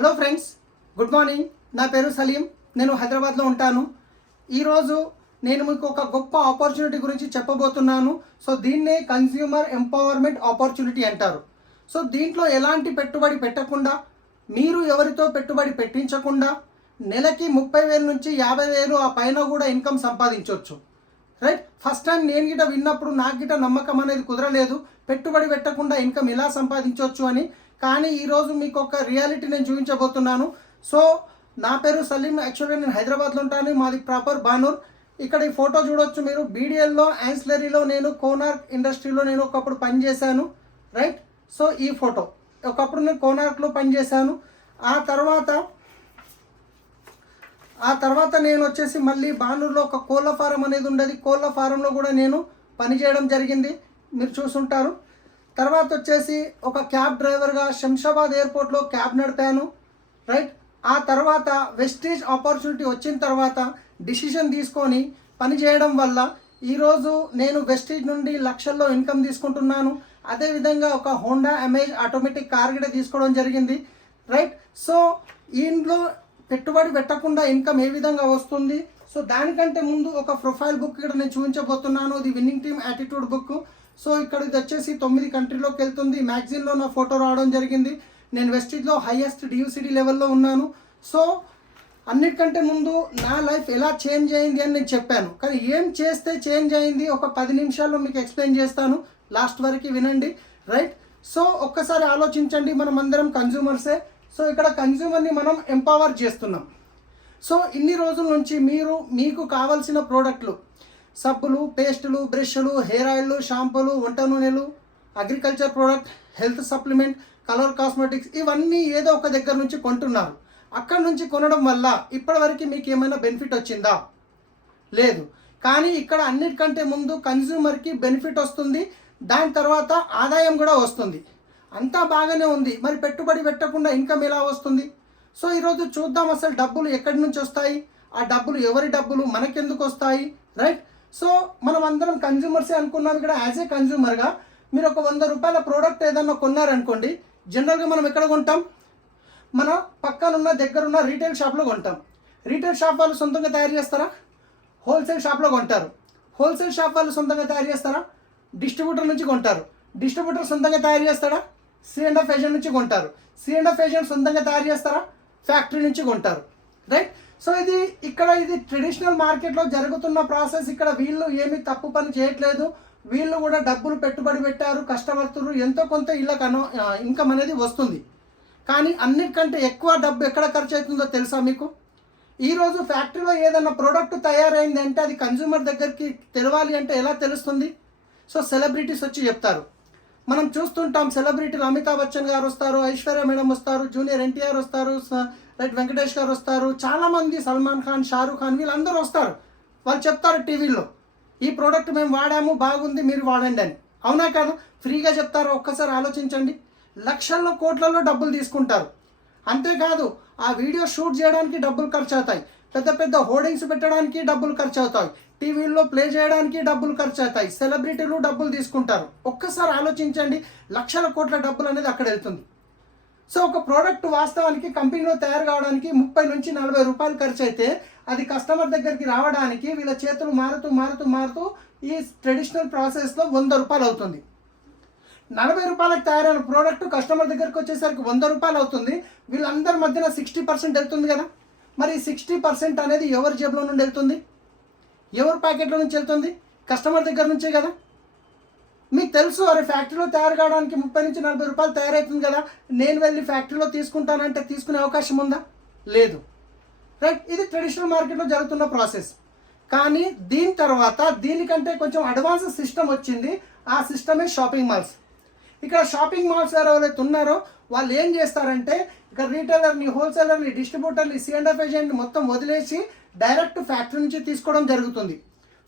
Hello friends, good morning. నా పేరు సలీం. నేను హైదరాబాద్లో ఉంటాను. ఈరోజు నేను మీకు ఒక గొప్ప ఆపర్చునిటీ గురించి చెప్పబోతున్నాను. సో దీన్నే కన్స్యూమర్ ఎంపవర్మెంట్ ఆపర్చునిటీ అంటారు. సో దీంట్లో ఎలాంటి పెట్టుబడి పెట్టకుండా, మీరు ఎవరితో పెట్టుబడి పెట్టించకుండా నెలకి 30,000 నుంచి 50,000 ఆ పైన కూడా ఇన్కమ్ సంపాదించవచ్చు. రైట్. ఫస్ట్ టైం నేను గిట విన్నప్పుడు నాకు గిట నమ్మకం అనేది కుదరలేదు, పెట్టుబడి పెట్టకుండా ఇన్కమ్ ఎలా సంపాదించవచ్చు అని. కానీ ఈరోజు మీకు ఒక రియాలిటీ నేను చూపించబోతున్నాను. సో నా పేరు సలీం. యాక్చువల్గా నేను హైదరాబాద్లో ఉంటాను. మాది ప్రాపర్ బానూర్. ఇక్కడ ఈ ఫోటో చూడొచ్చు మీరు. బీడిఎల్లో యాన్సిలరీలో నేను కోనార్క్ ఇండస్ట్రీలో నేను ఒకప్పుడు పనిచేశాను. రైట్. సో ఈ ఫోటో ఒకప్పుడు నేను కోనార్క్లో పనిచేశాను. ఆ తర్వాత నేను వచ్చేసి మళ్ళీ బానూరులో ఒక కోళ్ళ ఫారం అనేది ఉండేది. కోళ్ళ ఫారంలో కూడా నేను పనిచేయడం జరిగింది, మీరు చూసుంటారు. తర్వాత వచ్చేసి ఒక క్యాబ్ డ్రైవర్గా శంషాబాద్ ఎయిర్పోర్ట్లో క్యాబ్ నడిపాను. రైట్. ఆ తర్వాత వెస్టీజ్ ఆపర్చునిటీ వచ్చిన తర్వాత డిసిషన్ తీసుకొని పని చేయడం వల్ల ఈరోజు నేను వెస్టీజ్ నుండి లక్షల్లో ఇన్కమ్ తీసుకుంటున్నాను. అదేవిధంగా ఒక హోండా అమేజ్ ఆటోమేటిక్ కార్ కూడా తీసుకోవడం జరిగింది. రైట్. సో ఇందులో పెట్టుబడి పెట్టకుండా ఇన్కమ్ ఏ విధంగా వస్తుంది, సో దానికంటే ముందు ఒక ప్రొఫైల్ బుక్ ఇక్కడ నేను చూపించబోతున్నాను. ఇది winning team attitude book. So ఇక్కడ ఇది వచ్చేసి 9 కంట్రీలోకి వెళ్తుంది. మ్యాగజైన్లో నా ఫోటో రావడం జరిగింది. నేను వెస్టీజ్లో హైయెస్ట్ డియూసిటీ లెవెల్లో ఉన్నాను. సో అన్నిటికంటే ముందు నా లైఫ్ ఎలా చేంజ్ అయింది అని నేను చెప్పాను, కానీ ఏం చేస్తే చేంజ్ అయింది ఒక 10 నిమిషాల్లో మీకు ఎక్స్ప్లెయిన్ చేస్తాను. లాస్ట్ వరకు వినండి. రైట్. సో ఒక్కసారి ఆలోచించండి, మనం అందరం కన్జ్యూమర్సే. సో ఇక్కడ కన్జ్యూమర్ని మనం ఎంపవర్ చేస్తున్నాం. సో ఇన్ని రోజుల నుంచి మీకు కావాల్సిన ప్రోడక్ట్లు, సబ్బులు, పేస్టులు, బ్రష్లు, హెయిర్ ఆయిల్లు, షాంపూలు, వంట నూనెలు, agriculture product, health supplement, colour cosmetics, ఇవన్నీ ఏదో ఒక దగ్గర నుంచి కొంటున్నారు. అక్కడ నుంచి కొనడం వల్ల ఇప్పటివరకు మీకు ఏమైనా బెనిఫిట్ వచ్చిందా? లేదు. కానీ ఇక్కడ అన్నిటికంటే ముందు కన్జ్యూమర్కి బెనిఫిట్ వస్తుంది, దాని తర్వాత ఆదాయం కూడా వస్తుంది. అంతా బాగానే ఉంది, మరి పెట్టుబడి పెట్టకుండా ఇన్కమ్ ఎలా వస్తుంది? సో ఈరోజు చూద్దాం అసలు డబ్బులు ఎక్కడి నుంచి వస్తాయి, ఆ డబ్బులు ఎవరి డబ్బులు, మనకెందుకు వస్తాయి. రైట్. సో మనం అందరం కన్జ్యూమర్సే అనుకున్నాం. ఇక్కడ యాజ్ ఏ కన్జ్యూమర్గా మీరు ఒక 100 రూపాయల ప్రోడక్ట్ ఏదన్నా కొన్నారనుకోండి, జనరల్గా మనం ఎక్కడ కొంటాం? మన పక్కనున్న దగ్గరున్న రీటైల్ షాప్లో కొంటాం. రీటైల్ షాప్ వాళ్ళు సొంతంగా తయారు చేస్తారా? హోల్సేల్ షాప్లో కొంటారు. హోల్సేల్ షాప్ వాళ్ళు సొంతంగా తయారు చేస్తారా? డిస్ట్రిబ్యూటర్ నుంచి కొంటారు. డిస్ట్రిబ్యూటర్ సొంతంగా తయారు చేస్తారా? C&F ఏజెంట్ నుంచి కొంటారు. C&F ఏజెంట్ సొంతంగా తయారు చేస్తారా? ఫ్యాక్టరీ నుంచి కొంటారు. రైట్. సో ఇది ట్రెడిషనల్ మార్కెట్లో జరుగుతున్న ప్రాసెస్. ఇక్కడ వీళ్ళు ఏమీ తప్పు పని చేయట్లేదు. వీళ్ళు కూడా డబ్బులు పెట్టుబడి పెట్టారు, కష్టపడుతున్నారు, ఎంతో కొంత ఇళ్ళకి ఇన్కమ్ అనేది వస్తుంది. కానీ అన్నిటికంటే ఎక్కువ డబ్బు ఎక్కడ ఖర్చు అవుతుందో తెలుసా మీకు? ఈరోజు ఫ్యాక్టరీలో ఏదైనా ప్రోడక్ట్ తయారైంది అంటే అది కన్జ్యూమర్ దగ్గరికి తెలవాలి అంటే ఎలా తెలుస్తుంది? సో సెలబ్రిటీస్ వచ్చి చెప్తారు. మనం చూస్తుంటాం, సెలబ్రిటీలు అమితాబ్ బచ్చన్ గారు వస్తారు, ఐశ్వర్య మేడం వస్తారు, జూనియర్ ఎన్టీఆర్ వస్తారు, రైట్, వెంకటేష్ గారు వస్తారు, చాలామంది, సల్మాన్ ఖాన్, షారూఖ్ ఖాన్, వీళ్ళందరూ వస్తారు. వాళ్ళు చెప్తారు టీవీలో, ఈ ప్రోడక్ట్ మేము వాడాము, బాగుంది, మీరు వాడండి అని. అవునా కాదు? ఫ్రీగా చెప్తారు. ఒక్కసారి ఆలోచించండి. లక్షల్లో కోట్లలో డబ్బులు తీసుకుంటారు. అంతేకాదు ఆ వీడియో షూట్ చేయడానికి డబ్బులు ఖర్చు అవుతాయి, పెద్ద పెద్ద హోర్డింగ్స్ పెట్టడానికి డబ్బులు ఖర్చు అవుతాయి, టీవీల్లో ప్లే చేయడానికి డబ్బులు ఖర్చు అవుతాయి, సెలబ్రిటీలు డబ్బులు తీసుకుంటారు. ఒక్కసారి ఆలోచించండి, లక్షల కోట్ల డబ్బులు అనేది అక్కడ వెళ్తుంది. సో ఒక ప్రోడక్ట్ వాస్తవానికి కంపెనీలో తయారు కావడానికి 30 నుంచి 40 రూపాయలు ఖర్చు అయితే అది కస్టమర్ దగ్గరికి రావడానికి వీళ్ళ చేతులు మారుతూ ఈ ట్రెడిషనల్ ప్రాసెస్లో 100 రూపాయలు అవుతుంది. 40 రూపాయలకు తయారైన ప్రోడక్ట్ కస్టమర్ దగ్గరికి వచ్చేసరికి 100 రూపాయలు అవుతుంది. వీళ్ళందరి మధ్యన 60% వెళ్తుంది కదా. మరి 60% అనేది ఎవరి జేబులో నుండి వెళ్తుంది? ఎవరి ప్యాకెట్లో నుంచి వెళ్తుంది? కస్టమర్ దగ్గర నుంచే కదా. మీకు తెలుసు, అరే ఫ్యాక్టరీలో తయారు కావడానికి 30 నుంచి 40 రూపాయలు తయారవుతుంది కదా, నేను వెళ్ళి ఫ్యాక్టరీలో తీసుకుంటానంటే తీసుకునే అవకాశం ఉందా? లేదు. రైట్. ఇది ట్రెడిషనల్ మార్కెట్లో జరుగుతున్న ప్రాసెస్. కానీ దీని తర్వాత దీనికంటే కొంచెం అడ్వాన్స్ సిస్టమ్ వచ్చింది. ఆ సిస్టమే షాపింగ్ మాల్స్. ఇక్కడ షాపింగ్ మాల్స్ ఎవరైతే ఉన్నారో వాళ్ళు ఏం చేస్తారంటే ఇక్కడ రీటైలర్ని, హోల్సేలర్ని, డిస్ట్రిబ్యూటర్ని, C&F ఏజెంట్ని మొత్తం వదిలేసి డైరెక్ట్ ఫ్యాక్టరీ నుంచి తీసుకోవడం జరుగుతుంది.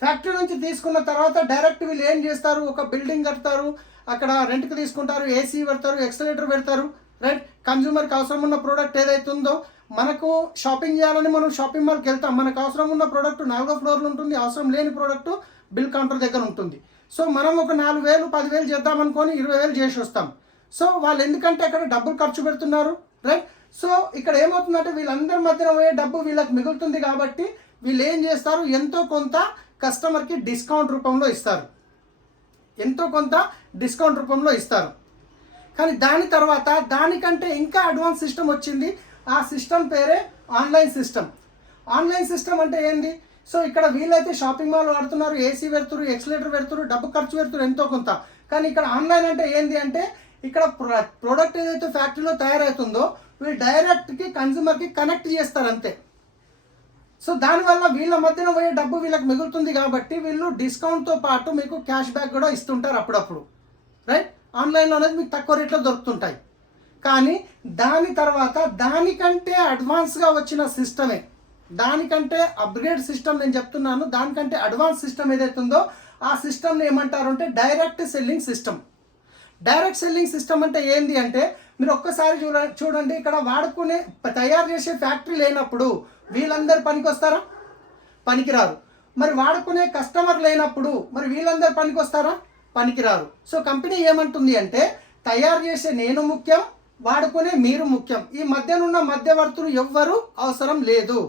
ఫ్యాక్టరీ నుంచి తీసుకున్న తర్వాత డైరెక్ట్ వీళ్ళు ఏం చేస్తారు, ఒక బిల్డింగ్ కడతారు, అక్కడ రెంట్కి తీసుకుంటారు, AC పెడతారు, ఎక్సలేటర్ పెడతారు. రైట్. కన్జ్యూమర్కి అవసరం ఉన్న ప్రోడక్ట్ ఏదైతే ఉందో, మనకు షాపింగ్ చేయాలని మనం షాపింగ్ మాల్కి వెళ్తాం, మనకు అవసరం ఉన్న ప్రోడక్ట్ 4వ ఫ్లోర్లో ఉంటుంది, అవసరం లేని ప్రోడక్ట్ బిల్ కౌంటర్ దగ్గర ఉంటుంది. సో మనం ఒక 4,000 10,000 చేద్దామనుకొని 20,000 చేసి వస్తాం. సో వాళ్ళు ఎందుకంటే అక్కడ డబ్బులు ఖర్చు పెడుతున్నారు. రైట్. సో ఇక్కడ ఏమవుతుందంటే వీళ్ళందరి మధ్యన పోయే డబ్బు వీళ్ళకి మిగులుతుంది కాబట్టి వీళ్ళు ఏం చేస్తారు, ఎంతో కొంత కస్టమర్కి డిస్కౌంట్ రూపంలో ఇస్తారు, ఎంతో కొంత డిస్కౌంట్ రూపంలో ఇస్తారు. కానీ దాని తర్వాత దానికంటే ఇంకా అడ్వాన్స్ సిస్టమ్ వచ్చింది. ఆ సిస్టమ్ పేరే ఆన్లైన్ సిస్టమ్. ఆన్లైన్ సిస్టమ్ అంటే ఏంది? సో ఇక్కడ వీళ్ళైతే షాపింగ్ మాల్ వాడుతున్నారు, ఏసీ పెడుతున్నారు, ఎక్స్లేటర్ పెడుతున్నారు, డబ్బు ఖర్చు పెడుతున్నారు ఎంతో కొంత. కానీ ఇక్కడ ఆన్లైన్ అంటే ఏంది అంటే ఇక్కడ ప్రోడక్ట్ ఏదైతే ఫ్యాక్టరీలో తయారవుతుందో వీళ్ళు డైరెక్ట్కి కన్జ్యూమర్కి కనెక్ట్ చేస్తారు అంతే. సో దానివల్ల వీళ్ళ మధ్యన పోయే డబ్బు వీళ్ళకి మిగులుతుంది కాబట్టి వీళ్ళు డిస్కౌంట్తో పాటు మీకు క్యాష్ బ్యాక్ కూడా ఇస్తుంటారు అప్పుడప్పుడు, రైట్? ఆన్లైన్లో అనేది మీకు తక్కువ రేట్లో దొరుకుతుంటాయి. కానీ దాని తర్వాత దానికంటే అడ్వాన్స్గా వచ్చిన సిస్టమే, దానికంటే అప్గ్రేడ్ సిస్టమ్ నేను చెప్తున్నాను, దానికంటే అడ్వాన్స్ సిస్టమ్ ఏదైతే ఉందో ఆ సిస్టమ్ని ఏమంటారు అంటే direct selling system. Direct selling system అంటే ఏంది అంటే మీరు ఒక్కసారి చూడండి, ఇక్కడ వాడుకునే తయారు చేసే ఫ్యాక్టరీ లేనప్పుడు వీళ్ళందరూ పనికి వస్తారా? పనికిరారు. మరి వాడుకునే కస్టమర్ లేనప్పుడు మరి వీళ్ళందరూ పనికి వస్తారా? పనికిరారు. సో కంపెనీ ఏమంటుంది అంటే తయారు చేసే నేను ముఖ్యం, వాడుకునే మీరు ముఖ్యం, ఈ మధ్యనున్న మధ్యవర్తులు ఎవ్వరూ అవసరం లేదు.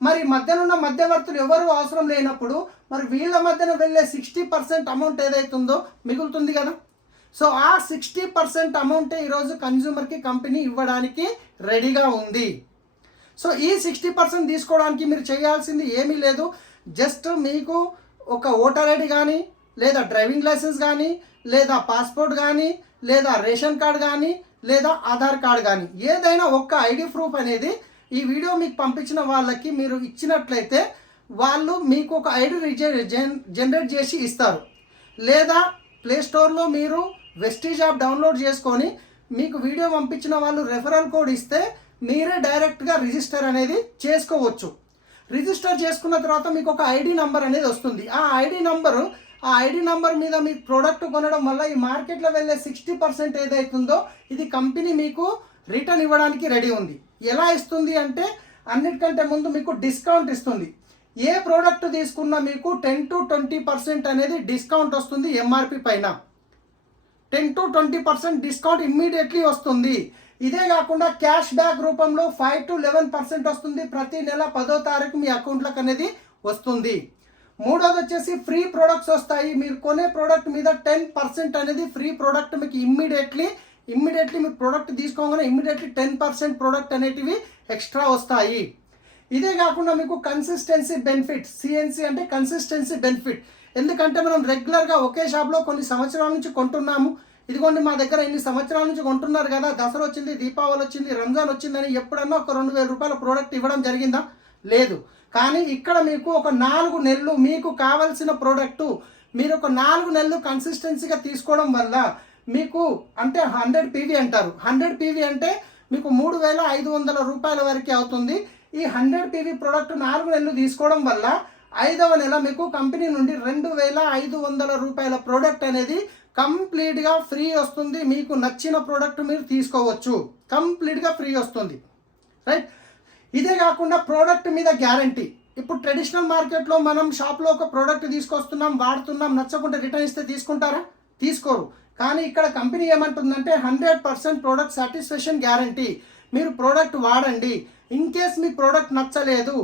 మరి మధ్యనున్న మధ్యవర్తులు ఎవరు అవసరం లేనప్పుడు మరి వీళ్ళ మధ్యన వెళ్ళే 60% అమౌంట్ ఏదైతుందో మిగులుతుంది కదా. సో ఆ 60% అమౌంటే ఈరోజు కన్జ్యూమర్కి కంపెనీ ఇవ్వడానికి రెడీగా ఉంది. సో ఈ 60% తీసుకోవడానికి మీరు చేయాల్సింది ఏమీ లేదు. జస్ట్ మీకు ఒక ఓటర్ ఐడి కానీ, లేదా డ్రైవింగ్ లైసెన్స్ కానీ, లేదా పాస్పోర్ట్ కానీ, లేదా రేషన్ కార్డ్ కానీ, లేదా ఆధార్ కార్డ్ కానీ, ఏదైనా ఒక్క ఐడి ప్రూఫ్ అనేది ఈ వీడియో మీకు పంపించిన వాళ్ళకి మీరు ఇచ్చినట్లయితే వాళ్ళు మీకు ఒక ఐడి జనరేట్ చేసి ఇస్తారు. లేదా ప్లేస్టోర్లో మీరు వెస్టీజ్ యాప్ డౌన్లోడ్ చేసుకొని మీకు వీడియో పంపించిన వాళ్ళు రెఫరల్ కోడ్ ఇస్తే మీరే డైరెక్ట్గా రిజిస్టర్ అనేది చేసుకోవచ్చు. రిజిస్టర్ చేసుకున్న తర్వాత మీకు ఒక ఐడి నంబర్ అనేది వస్తుంది. ఆ ఐడి నంబర్ మీద మీ ప్రోడక్ట్ కొనడం వల్ల ఈ మార్కెట్లో వెళ్ళే 60% ఏదైతుందో ఇది కంపెనీ మీకు రిటర్న్ ఇవ్వడానికి రెడీ ఉంది. ఎలా ఇస్తుంది అంటే అన్నిటికంటే ముందు మీకు డిస్కౌంట్ ఇస్తుంది. ఏ ప్రోడక్ట్ తీసుకున్నా మీకు 10 to 20% అనేది డిస్కౌంట్ వస్తుంది. ఎంఆర్పి పైన 10 to 20% డిస్కౌంట్ ఇమ్మీడియట్లీ వస్తుంది. ఇదే కాకుండా క్యాష్ బ్యాక్ రూపంలో 5 to 11% వస్తుంది. ప్రతి నెల 10వ తారీఖు మీ అకౌంట్లకు అనేది వస్తుంది. మూడోది వచ్చేసి ఫ్రీ ప్రోడక్ట్స్ వస్తాయి. మీరు కొనే ప్రోడక్ట్ మీద 10% అనేది ఫ్రీ ప్రోడక్ట్ మీకు ఇమ్మీడియట్లీ మీరు ప్రోడక్ట్ తీసుకోగానే ఇమ్మీడియట్లీ 10% ప్రోడక్ట్ అనేటివి ఎక్స్ట్రా వస్తాయి. ఇదే కాకుండా మీకు కన్సిస్టెన్సీ బెనిఫిట్, సిఎన్సి అంటే కన్సిస్టెన్సీ బెనిఫిట్. ఎందుకంటే మనం రెగ్యులర్గా ఒకే షాప్లో కొన్ని సంవత్సరాల నుంచి కొంటున్నాము. ఇదిగోండి మా దగ్గర ఇన్ని సంవత్సరాల నుంచి కొంటున్నారు కదా, దసరా వచ్చింది, దీపావళి వచ్చింది, రంజాన్ వచ్చిందని ఎప్పుడన్నా ఒక 2000 రూపాయల ప్రోడక్ట్ ఇవ్వడం జరిగిందా? లేదు. కానీ ఇక్కడ మీకు ఒక 4 నెలలు మీకు కావాల్సిన ప్రోడక్టు మీరు ఒక 4 నెలలు కన్సిస్టెన్సీగా తీసుకోవడం వల్ల మీకు అంటే 100 PV అంటారు. 100 PV అంటే మీకు 3500 రూపాయల వరకు అవుతుంది. ఈ 100 PV ప్రోడక్ట్ 4 నెలలు తీసుకోవడం వల్ల 5వ నెల మీకు కంపెనీ నుండి 2500 రూపాయల ప్రోడక్ట్ అనేది కంప్లీట్గా ఫ్రీ వస్తుంది. మీకు నచ్చిన ప్రోడక్ట్ మీరు తీసుకోవచ్చు, కంప్లీట్గా ఫ్రీ వస్తుంది, రైట్? ఇదే కాకుండా ప్రోడక్ట్ మీద గ్యారంటీ. ఇప్పుడు ట్రెడిషనల్ మార్కెట్లో మనం షాప్లో ఒక ప్రోడక్ట్ తీసుకొస్తున్నాం, వాడుతున్నాం, నచ్చకుంటే రిటర్న్ ఇస్తే తీసుకుంటారా? తీసుకోరు. కానీ ఇక్కడ కంపెనీ ఏమంటుందంటే 100% ప్రోడక్ట్ సాటిస్ఫాక్షన్ గ్యారంటీ. మీరు ప్రోడక్ట్ వాడండి, ఇన్ కేస్ మీ ప్రోడక్ట్ నచ్చలేదు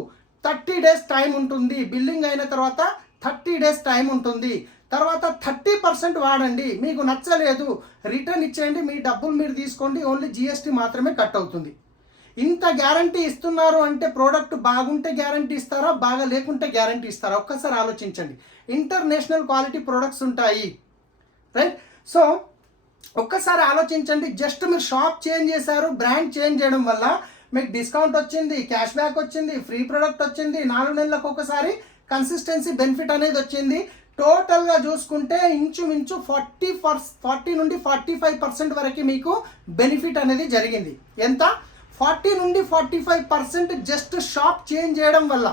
30 days టైం ఉంటుంది. బిల్లింగ్ అయిన తర్వాత 30 days టైం ఉంటుంది. తర్వాత 30% వాడండి, మీకు నచ్చలేదు రిటర్న్ ఇచ్చేయండి, మీ డబ్బులు మీరు తీసుకోండి, ఓన్లీ GST మాత్రమే కట్ అవుతుంది. ఇంత గ్యారంటీ ఇస్తున్నారు అంటే ప్రోడక్ట్ బాగుంటే గ్యారంటీ ఇస్తారా, బాగా లేకుంటే గ్యారంటీ ఇస్తారా? ఒక్కసారి ఆలోచించండి. ఇంటర్నేషనల్ క్వాలిటీ ప్రొడక్ట్స్ ఉంటాయి, రైట్? సో ఒక్కసారి ఆలోచించండి. జస్ట్ మీరు షాప్ చేంజ్ చేశారు, బ్రాండ్ చేంజ్ చేయడం వల్ల మీకు డిస్కౌంట్ వచ్చింది, క్యాష్ బ్యాక్ వచ్చింది, ఫ్రీ ప్రోడక్ట్ వచ్చింది, 4 నెలలకు ఒకసారి కన్సిస్టెన్సీ బెనిఫిట్ అనేది వచ్చింది. టోటల్గా చూసుకుంటే ఇంచుమించు 40 నుండి 45% వరకు మీకు బెనిఫిట్ అనేది జరిగింది. ఎంత? 40 నుండి 45% జస్ట్ షాప్ చేంజ్ చేయడం వల్ల.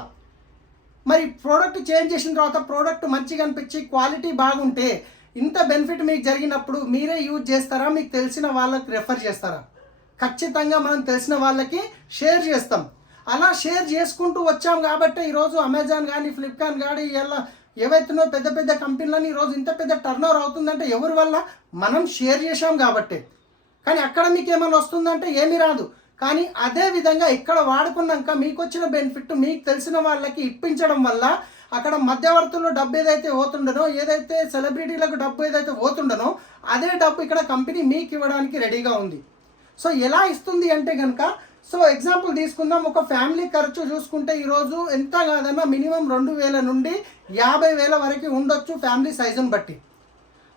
మరి ప్రోడక్ట్ చేంజ్ చేసిన తర్వాత ప్రోడక్ట్ మంచిగా అనిపించి క్వాలిటీ బాగుంటే ఇంత బెనిఫిట్ మీకు జరిగినప్పుడు మీరే యూజ్ చేస్తారా, మీకు తెలిసిన వాళ్ళకి రెఫర్ చేస్తారా? ఖచ్చితంగా మనం తెలిసిన వాళ్ళకి షేర్ చేస్తాం. అలా షేర్ చేసుకుంటూ వచ్చాం కాబట్టి ఈరోజు అమెజాన్ కానీ, ఫ్లిప్కార్ట్ కానీ, ఇలా ఏవైతున్నాయో పెద్ద పెద్ద కంపెనీలని ఈరోజు ఇంత పెద్ద టర్న్ ఓవర్ అవుతుందంటే ఎవరి వల్ల? మనం షేర్ చేసాం కాబట్టి. కానీ అక్కడ మీకు ఏమైనా వస్తుందంటే ఏమీ రాదు. కానీ అదే విధంగా ఇక్కడ వాడుకున్నాక మీకు వచ్చిన బెనిఫిట్ మీకు తెలిసిన వాళ్ళకి ఇప్పించడం వల్ల అక్కడ మధ్యవర్తుల్లో డబ్బు ఏదైతే పోతుండనో, ఏదైతే సెలబ్రిటీలకు డబ్బు ఏదైతే పోతుండనో అదే డబ్బు ఇక్కడ కంపెనీ మీకు ఇవ్వడానికి రెడీగా ఉంది. సో ఎలా ఇస్తుంది అంటే కనుక, సో ఎగ్జాంపుల్ తీసుకుందాం. ఒక ఫ్యామిలీ ఖర్చు చూసుకుంటే ఈరోజు ఎంత కాదన్నా మినిమం 2,000 నుండి 50,000 వరకు ఉండొచ్చు ఫ్యామిలీ సైజుని బట్టి.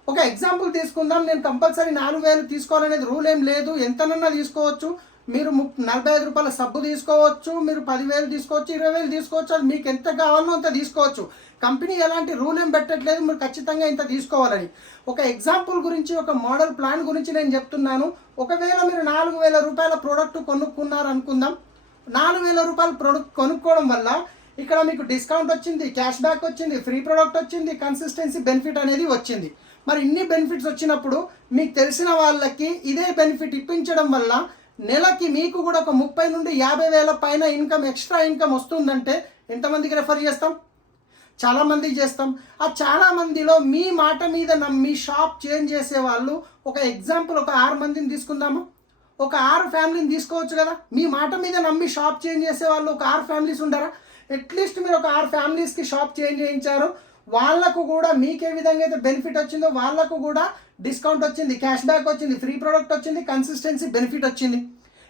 ఒక ఎగ్జాంపుల్ తీసుకుందాం. నేను కంపల్సరీ 4,000 తీసుకోవాలనేది రూల్ ఏం లేదు, ఎంతనన్నా తీసుకోవచ్చు. మీరు 45 రూపాయల సబ్బు తీసుకోవచ్చు, మీరు 10,000 తీసుకోవచ్చు, 20,000 తీసుకోవచ్చు, అది మీకు ఎంత కావాలనో అంత తీసుకోవచ్చు. కంపెనీ ఎలాంటి రూల్ ఏం పెట్టట్లేదు మీరు ఖచ్చితంగా ఇంత తీసుకోవాలని. ఒక ఎగ్జాంపుల్ గురించి, ఒక మోడల్ ప్లాన్ గురించి నేను చెప్తున్నాను. ఒకవేళ మీరు 4,000 రూపాయల ప్రోడక్ట్ కొనుక్కున్నారు అనుకుందాం. 4,000 రూపాయల ప్రోడక్ట్ కొనుక్కోవడం వల్ల ఇక్కడ మీకు డిస్కౌంట్ వచ్చింది, క్యాష్ బ్యాక్ వచ్చింది, ఫ్రీ ప్రోడక్ట్ వచ్చింది, కన్సిస్టెన్సీ బెనిఫిట్ అనేది వచ్చింది. మరి ఇన్ని బెనిఫిట్స్ వచ్చినప్పుడు మీకు తెలిసిన వాళ్ళకి ఇదే బెనిఫిట్ ఇప్పించడం వల్ల నెలకి మీకు కూడా ఒక 30 నుండి 50,000 పైన ఇన్కమ్, ఎక్స్ట్రా ఇన్కమ్ వస్తుందంటే ఎంతమందికి రెఫర్ చేస్తాం? చాలామందికి చేస్తాం. ఆ చాలామందిలో మీ మాట మీద నమ్మి షాప్ చేంజ్ చేసే వాళ్ళు, ఒక ఎగ్జాంపుల్ ఒక 6 మందిని తీసుకుందాము. ఒక 6 ఫ్యామిలీని తీసుకోవచ్చు కదా. మీ మాట మీద నమ్మి షాప్ చేంజ్ చేసే వాళ్ళు ఒక 6 ఫ్యామిలీస్ ఉండరా? అట్లీస్ట్ మీరు ఒక 6 ఫ్యామిలీస్కి షాప్ చేంజ్ చేయించారు. వాళ్ళకు కూడా మీకు ఏ విధంగా అయితే బెనిఫిట్ వచ్చిందో వాళ్ళకు కూడా డిస్కౌంట్ వచ్చింది, క్యాష్ బ్యాక్ వచ్చింది, ఫ్రీ ప్రోడక్ట్ వచ్చింది, కన్సిస్టెన్సీ బెనిఫిట్ వచ్చింది.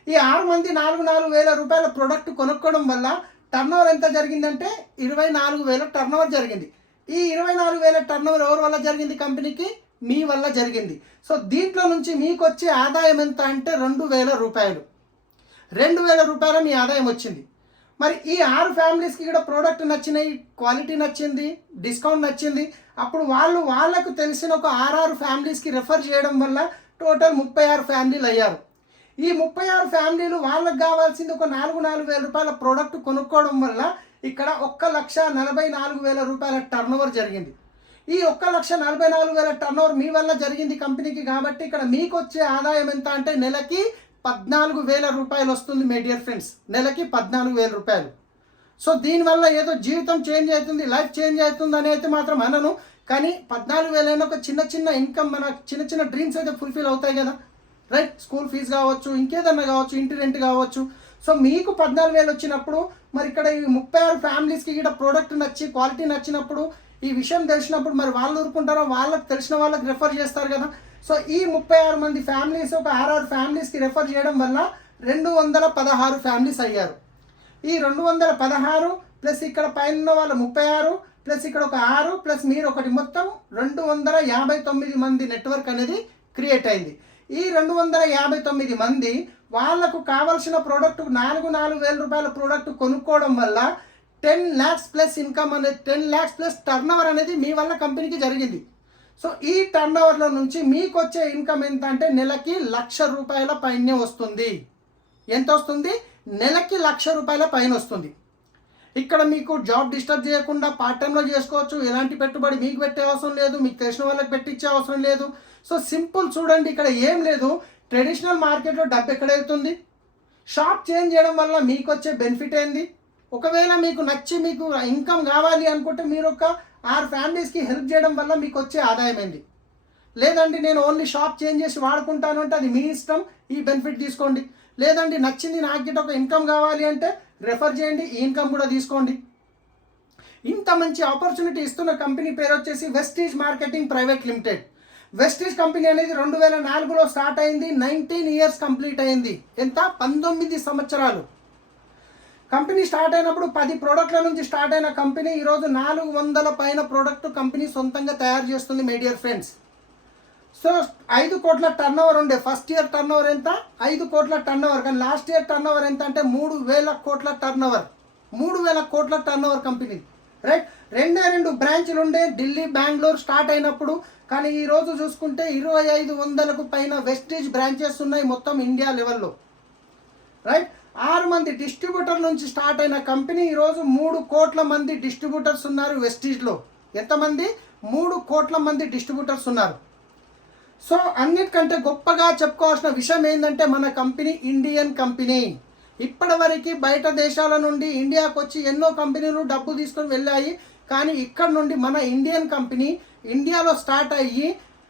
ఈ 6 మంది 4,000 రూపాయల ప్రోడక్ట్ కొనుక్కోవడం వల్ల టర్నోవర్ ఎంత జరిగిందంటే 24,000 టర్నోవర్ జరిగింది. ఈ 24,000 టర్నోవర్ ఎవరి వల్ల జరిగింది? కంపెనీకి, మీ వల్ల జరిగింది. సో దీంట్లో నుంచి మీకు వచ్చే ఆదాయం ఎంత అంటే 2,000 రూపాయలు. 2,000 రూపాయల మీ ఆదాయం వచ్చింది. మరి ఈ 6 ఫ్యామిలీస్కి కూడా ప్రోడక్ట్ నచ్చినాయి, క్వాలిటీ నచ్చింది, డిస్కౌంట్ నచ్చింది. అప్పుడు వాళ్ళకు తెలిసిన ఒక 6 ఫ్యామిలీస్కి రెఫర్ చేయడం వల్ల టోటల్ 36 ఫ్యామిలీలు అయ్యారు. ఈ 36 ఫ్యామిలీలు వాళ్ళకి కావాల్సింది ఒక 4,000 రూపాయల ప్రోడక్ట్ కొనుక్కోవడం వల్ల ఇక్కడ 1,44,000 రూపాయల టర్నోవర్ జరిగింది. ఈ 1,44,000 టర్నోవర్ మీ వల్ల జరిగింది కంపెనీకి. కాబట్టి ఇక్కడ మీకు వచ్చే ఆదాయం ఎంత అంటే నెలకి 14,000 రూపాయలు వస్తుంది మై డియర్ ఫ్రెండ్స్. నెలకి 14,000 రూపాయలు. సో దీనివల్ల ఏదో జీవితం చేంజ్ అవుతుంది, లైఫ్ చేంజ్ అవుతుంది అని అయితే మాత్రం అనను. కానీ 14,000 అయినా ఒక చిన్న ఇన్కమ్, మన చిన్న డ్రీమ్స్ అయితే ఫుల్ఫిల్ అవుతాయి కదా, రైట్? స్కూల్ ఫీజు కావచ్చు, ఇంకేదన్నా కావచ్చు, ఇంటి రెంట్ కావచ్చు. సో మీకు 14,000 వచ్చినప్పుడు మరి ఇక్కడ ఈ 36 ఫ్యామిలీస్కి ఇక్కడ ప్రోడక్ట్ నచ్చి, క్వాలిటీ నచ్చినప్పుడు, ఈ విషయం తెలిసినప్పుడు మరి వాళ్ళు ఊరుకుంటారో, వాళ్ళకి తెలిసిన వాళ్ళకి రెఫర్ చేస్తారు కదా. సో ఈ 36 మంది ఫ్యామిలీస్ ఒక 6 ఫ్యామిలీస్కి రెఫర్ చేయడం వల్ల 216 ఫ్యామిలీస్ అయ్యారు. ఈ 216 ప్లస్ ఇక్కడ పైన వాళ్ళ 36 ప్లస్ ఇక్కడ ఒక 6 ప్లస్ మీరు ఒకటి, మొత్తం 259 మంది నెట్వర్క్ అనేది క్రియేట్ అయింది. ఈ 259 మంది వాళ్ళకు కావాల్సిన ప్రోడక్ట్ 4,000 రూపాయల ప్రోడక్ట్ కొనుక్కోవడం వల్ల 10 lakhs ప్లస్ ఇన్కమ్ అనేది, 10 lakhs ప్లస్ టర్నోవర్ అనేది మీ వల్ల కంపెనీకి జరిగింది. సో ఈ టర్నోవర్లో నుంచి మీకు వచ్చే ఇన్కమ్ ఎంత అంటే నెలకి 1,00,000 రూపాయల పైనే వస్తుంది. ఎంత వస్తుంది? నెలకి 1,00,000 రూపాయల పైన వస్తుంది. ఇక్కడ మీకు జాబ్ డిస్టర్బ్ చేయకుండా పార్ట్ టైంలో చేసుకోవచ్చు. ఎలాంటి పెట్టుబడి మీకు పెట్టే అవసరం లేదు, మీకు తెలిసిన వాళ్ళకి పెట్టించే అవసరం లేదు. సో సింపుల్ చూడండి, ఇక్కడ ఏం లేదు. ట్రెడిషనల్ మార్కెట్లో డబ్బు ఎక్కడ వెళ్తుంది? షాప్ చేంజ్ చేయడం వల్ల మీకు వచ్చే బెనిఫిట్ ఏంది? ఒకవేళ మీకు నచ్చి మీకు ఇన్కమ్ కావాలి అనుకుంటే మీరు ఒక 6 ఫ్యామిలీస్కి హెల్ప్ చేయడం వల్ల మీకు వచ్చే ఆదాయం ఏంది? లేదండి నేను ఓన్లీ షాప్ చేంజ్ చేసి వాడుకుంటాను అంటే అది మీ ఇష్టం, ఈ బెనిఫిట్ తీసుకోండి. లేదండి నచ్చింది నాకు గిట్ట ఒక ఇన్కమ్ కావాలి అంటే రెఫర్ చేయండి, ఈ ఇన్కమ్ కూడా తీసుకోండి. ఇంత మంచి ఆపర్చునిటీ ఇస్తున్న కంపెనీ పేరు వచ్చేసి Vestige marketing private limited. Vestige company అనేది 2004లో స్టార్ట్ అయింది. 19 years కంప్లీట్ అయింది. ఎంత? 19 సంవత్సరాలు. కంపెనీ స్టార్ట్ అయినప్పుడు 10 ప్రోడక్ట్ల నుంచి స్టార్ట్ అయిన కంపెనీ ఈరోజు 400 పైన ప్రోడక్ట్ కంపెనీ సొంతంగా తయారు చేస్తుంది మై డియర్ ఫ్రెండ్స్. సో 5 కోట్ల టర్నోవర్ ఉండే. ఫస్ట్ ఇయర్ టర్నోవర్ ఎంత? 5 కోట్ల టర్నోవర్. కానీ లాస్ట్ ఇయర్ టర్నోవర్ ఎంత అంటే 3,000 కోట్ల టర్నోవర్. 3,000 కోట్ల టర్నోవర్ కంపెనీ, రైట్? 2 బ్రాంచ్లు ఉండే, ఢిల్లీ, బెంగళూరు స్టార్ట్ అయినప్పుడు. కానీ ఈరోజు చూసుకుంటే 2,500కు పైన వెస్టీజ్ బ్రాంచెస్ ఉన్నాయి మొత్తం ఇండియా లెవెల్లో, రైట్? 6 మంది డిస్ట్రిబ్యూటర్ నుంచి స్టార్ట్ అయిన కంపెనీ ఈరోజు 3 కోట్ల మంది డిస్ట్రిబ్యూటర్స్ ఉన్నారు వెస్టీజ్లో. ఎంతమంది? 3 కోట్ల మంది డిస్ట్రిబ్యూటర్స్ ఉన్నారు. సో అన్నిటికంటే గొప్పగా చెప్పుకోవాల్సిన విషయం ఏంటంటే మన కంపెనీ ఇండియన్ కంపెనీ. ఇప్పటివరకు బయట దేశాల నుండి ఇండియాకు వచ్చి ఎన్నో కంపెనీలు డబ్బు తీసుకొని వెళ్ళాయి. కానీ ఇక్కడ నుండి మన ఇండియన్ కంపెనీ ఇండియాలో స్టార్ట్ అయ్యి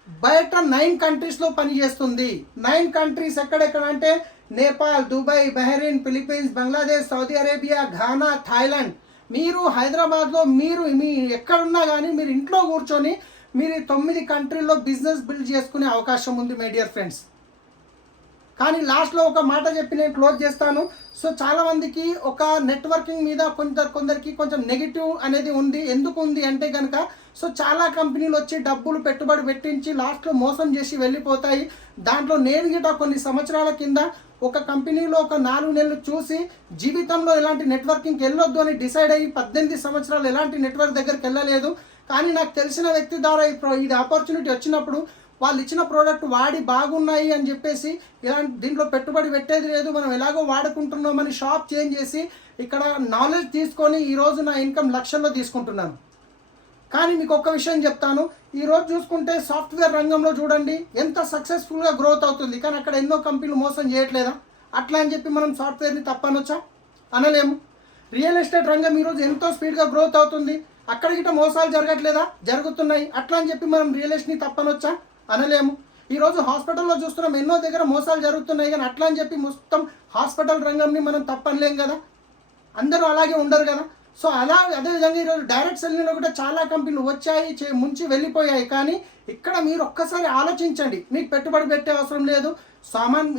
బయట 9 కంట్రీస్లో పనిచేస్తుంది. 9 కంట్రీస్ ఎక్కడెక్కడ అంటే Nepal, Dubai, Bahrain, Philippines, Bangladesh, Saudi Arabia, Ghana, Thailand. మీరు హైదరాబాద్లో మీరు మీ ఎక్కడున్నా కానీ మీరు ఇంట్లో కూర్చొని మీరు 9 కంట్రీల్లో బిజినెస్ బిల్డ్ చేసుకునే అవకాశం ఉంది మై డియర్ ఫ్రెండ్స్. కానీ లాస్ట్లో ఒక మాట చెప్పి నేను క్లోజ్ చేస్తాను. సో చాలామందికి ఒక నెట్వర్కింగ్ మీద కొందరికి కొంచెం నెగిటివ్ అనేది ఉంది. ఎందుకు ఉంది అంటే కనుక సో చాలా కంపెనీలు వచ్చి డబ్బులు పెట్టుబడి పెట్టించి లాస్ట్లో మోసం చేసి వెళ్ళిపోతాయి. దాంట్లో నేను గిట కొన్ని సంవత్సరాల కింద ఒక కంపెనీలో ఒక 4 నెలలు చూసి జీవితంలో ఎలాంటి నెట్వర్కింగ్కి వెళ్ళొద్దు అని డిసైడ్ అయ్యి 18 సంవత్సరాలు ఎలాంటి నెట్వర్క్ దగ్గరికి వెళ్ళలేదు. కానీ నాకు తెలిసిన వ్యక్తి ద్వారా ఇది ఆపర్చునిటీ వచ్చినప్పుడు వాళ్ళు ఇచ్చిన ప్రోడక్ట్ వాడి బాగున్నాయి అని చెప్పేసి ఇలాంటి దీంట్లో పెట్టుబడి పెట్టేది లేదు, మనం ఎలాగో వాడుకుంటున్నామని షాప్ చేంజ్ చేసి ఇక్కడ నాలెడ్జ్ తీసుకొని ఈరోజు నా ఇన్కమ్ లక్షల్లో తీసుకుంటున్నాను. కానీ మీకు ఒక్క విషయం చెప్తాను, ఈరోజు చూసుకుంటే సాఫ్ట్వేర్ రంగంలో చూడండి ఎంత సక్సెస్ఫుల్గా గ్రోత్ అవుతుంది. కానీ అక్కడ ఎన్నో కంపెనీలు మోసం చేయట్లేదా? అట్లా అని చెప్పి మనం సాఫ్ట్వేర్ని తప్పనొచ్చా? అనలేము. రియల్ ఎస్టేట్ రంగం ఈరోజు ఎంతో స్పీడ్గా గ్రోత్ అవుతుంది, అక్కడ గిట్ట మోసాలు జరగట్లేదా? జరుగుతున్నాయి. అట్లా అని చెప్పి మనం రియల్ ఎస్టేట్ని తప్పనొచ్చా? అనలేము. ఈరోజు హాస్పిటల్లో చూస్తున్నాం ఎన్నో దగ్గర మోసాలు జరుగుతున్నాయి, కానీ అట్లా అని చెప్పి మొత్తం హాస్పిటల్ రంగంని మనం తప్పనలేం కదా. అందరూ అలాగే ఉండరు కదా. సో అదేవిధంగా ఈరోజు డైరెక్ట్ సెల్లింగ్లో కూడా చాలా కంపెనీలు వచ్చాయి, ముంచి వెళ్ళిపోయాయి. కానీ ఇక్కడ మీరు ఒక్కసారి ఆలోచించండి, మీకు పెట్టుబడి పెట్టే అవసరం లేదు,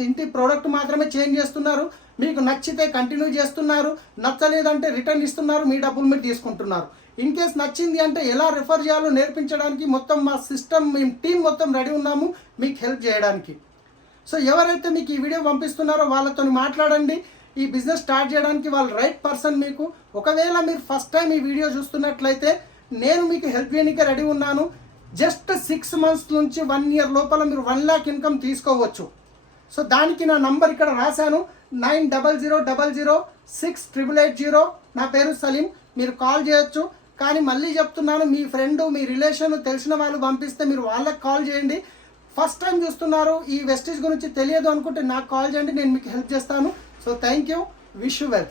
ఇంటి ప్రోడక్ట్ మాత్రమే చేంజ్ చేస్తున్నారు, మీకు నచ్చితే కంటిన్యూ చేస్తున్నారు, నచ్చలేదంటే రిటర్న్ ఇస్తున్నారు, మీ డబ్బులు మీరు తీసుకుంటున్నారు. ఇన్ కేస్ నచ్చింది అంటే ఎలా రిఫర్ చేయాలో నేర్పించడానికి మొత్తం మా సిస్టమ్ మేము టీం మొత్తం రెడీ ఉన్నాము మీకు హెల్ప్ చేయడానికి. సో ఎవరైతే మీకు ఈ వీడియో పంపిస్తున్నారో వాళ్ళతో మాట్లాడండి, ఈ బిజినెస్ స్టార్ట్ చేయడానికి వాళ్ళు రైట్ పర్సన్ మీకు. ఒకవేళ మీరు ఫస్ట్ టైం ఈ వీడియో చూస్తున్నట్లయితే నేను మీకు హెల్ప్ చేయడానికి రెడీ ఉన్నాను. జస్ట్ 6 months నుంచి 1 year లోపల మీరు 1 lakh ఇన్కమ్ తీసుకోవచ్చు. సో దానికి నా నంబర్ ఇక్కడ రాశాను, 9000068880. నా పేరు సలీం, మీరు కాల్ చేయొచ్చు. కానీ మళ్ళీ చెప్తున్నాను, మీ ఫ్రెండ్ మీ రిలేషన్ తెలిసిన వాళ్ళు పంపిస్తే మీరు వాళ్ళకి కాల్ చేయండి. ఫస్ట్ టైం చూస్తున్నారు, ఈ వెస్టేజ్ గురించి తెలియదు అనుకుంటే నాకు కాల్ చేయండి, నేను మీకు హెల్ప్ చేస్తాను. So thank you, wish you well.